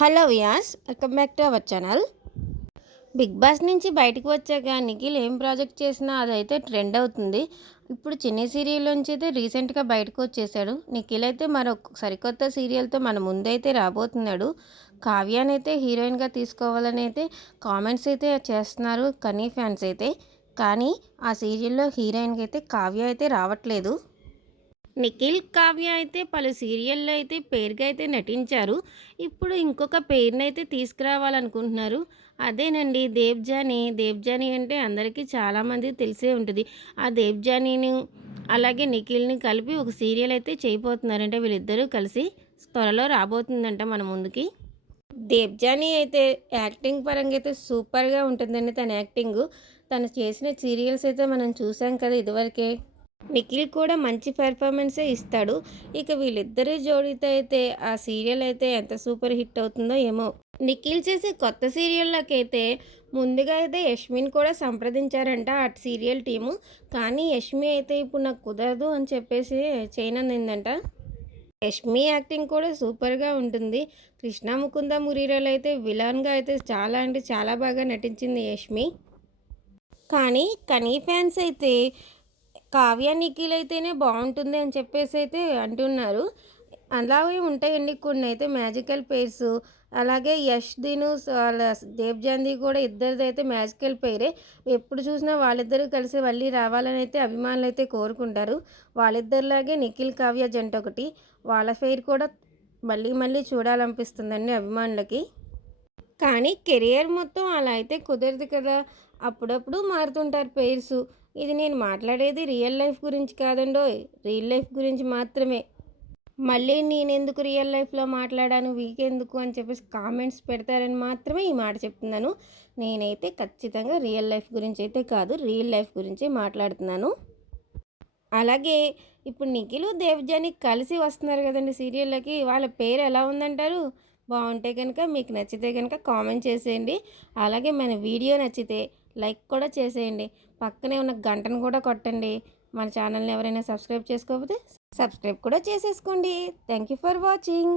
Hello Vyas, welcome back to our channel. Bigg Boss నుంచి బయటకు వచ్చాక నిఖిల్ ఏం ప్రాజెక్ట్ చేసినా అదైతే ట్రెండ్ అవుతుంది. ఇప్పుడు చిన్ని సీరియల్ నుంచి అయితే రీసెంట్గా బయటకు వచ్చేసాడు. నిఖిల్ అయితే మరో సరికొత్త సీరియల్తో మన ముందైతే రాబోతున్నాడు. కావ్యానైతే హీరోయిన్గా తీసుకోవాలని అయితే కామెంట్స్ అయితే చేస్తున్నారు కనీ ఫ్యాన్స్ అయితే. కానీ ఆ సీరియల్లో హీరోయిన్గా అయితే కావ్య అయితే రావట్లేదు. నిఖిల్, కావ్య అయితే పలు సీరియల్లో అయితే పేరుగా అయితే నటించారు. ఇప్పుడు ఇంకొక పేరునైతే తీసుకురావాలనుకుంటున్నారు. అదేనండి దేవ్జానీ. దేవ్జానీ అంటే అందరికీ చాలామందికి తెలిసే ఉంటుంది. ఆ దేవ్జానీని అలాగే నిఖిల్ని కలిపి ఒక సీరియల్ అయితే చేయబోతున్నారంటే వీళ్ళిద్దరూ కలిసి త్వరలో రాబోతుందంట మన ముందుకి. దేవ్జానీ అయితే యాక్టింగ్ పరంగా అయితే సూపర్గా ఉంటుందండి తన యాక్టింగు. తను చేసిన సీరియల్స్ అయితే మనం చూసాం కదా ఇదివరకే. నిఖిల్ కూడా మంచి పెర్ఫార్మెన్సే ఇస్తాడు. ఇక వీళ్ళిద్దరి జోడీతో అయితే ఆ సీరియల్ అయితే ఎంత సూపర్ హిట్ అవుతుందో ఏమో. నిఖిల్ చేసే కొత్త సీరియళ్ళకైతే ముందుగా అయితే యష్మిని కూడా సంప్రదించారంట ఆ సీరియల్ టీము. కానీ యష్మి అయితే ఇప్పుడు నాకు కుదరదు అని చెప్పేసి చేయనందిందంట. యష్మి యాక్టింగ్ కూడా సూపర్గా ఉంటుంది. కృష్ణ ముకుంద మురీరాలు అయితే విలన్గా అయితే చాలా అంటే చాలా బాగా నటించింది యష్మి. కానీ కనీ ఫ్యాన్స్ అయితే కావ్య, నిఖిల్ అయితేనే బాగుంటుంది అని చెప్పేసి అయితే అంటున్నారు. అలాగే ఉంటాయండి కొన్ని అయితే మ్యాజికల్ పేర్స్. అలాగే యష్ దిను వాళ్ళ దేవ్జాన్ది కూడా ఇద్దరిది అయితే మ్యాజికల్ పేరే. ఎప్పుడు చూసినా వాళ్ళిద్దరూ కలిసి మళ్ళీ రావాలని అయితే అభిమానులు అయితే కోరుకుంటారు. వాళ్ళిద్దరిలాగే నిఖిల్, కావ్య జంట ఒకటి. వాళ్ళ పేరు కూడా మళ్ళీ మళ్ళీ చూడాలనిపిస్తుందండి అభిమానులకి. కానీ కెరియర్ మొత్తం అలా అయితే కుదరదు కదా. అప్పుడప్పుడు మారుతుంటారు పేర్సు. ఇది నేను మాట్లాడేది రియల్ లైఫ్ గురించి కాదండోయ్, రియల్ లైఫ్ గురించి మాత్రమే. మళ్ళీ నేనెందుకు రియల్ లైఫ్లో మాట్లాడాను వీకెందుకు అని చెప్పేసి కామెంట్స్ పెడతారని మాత్రమే ఈ మాట చెప్తున్నాను. నేనైతే ఖచ్చితంగా రియల్ లైఫ్ గురించి అయితే కాదు, రియల్ లైఫ్ గురించే మాట్లాడుతున్నాను. అలాగే ఇప్పుడు నిఖిల్, దేవ్జాని కలిసి వస్తున్నారు కదండి సీరియల్లోకి. వాళ్ళ పేరు ఎలా ఉందంటారు? బాగుంటే కనుక మీకు నచ్చితే కనుక కామెంట్ చేసేయండి. అలాగే మన వీడియో నచ్చితే లైక్ కూడా చేసేయండి. పక్కనే ఉన్న గంటను కూడా కొట్టండి. మన ఛానల్ని ఎవరైనా సబ్స్క్రైబ్ చేసుకోకపోతే సబ్స్క్రైబ్ కూడా చేసేసుకోండి. Thank you for watching.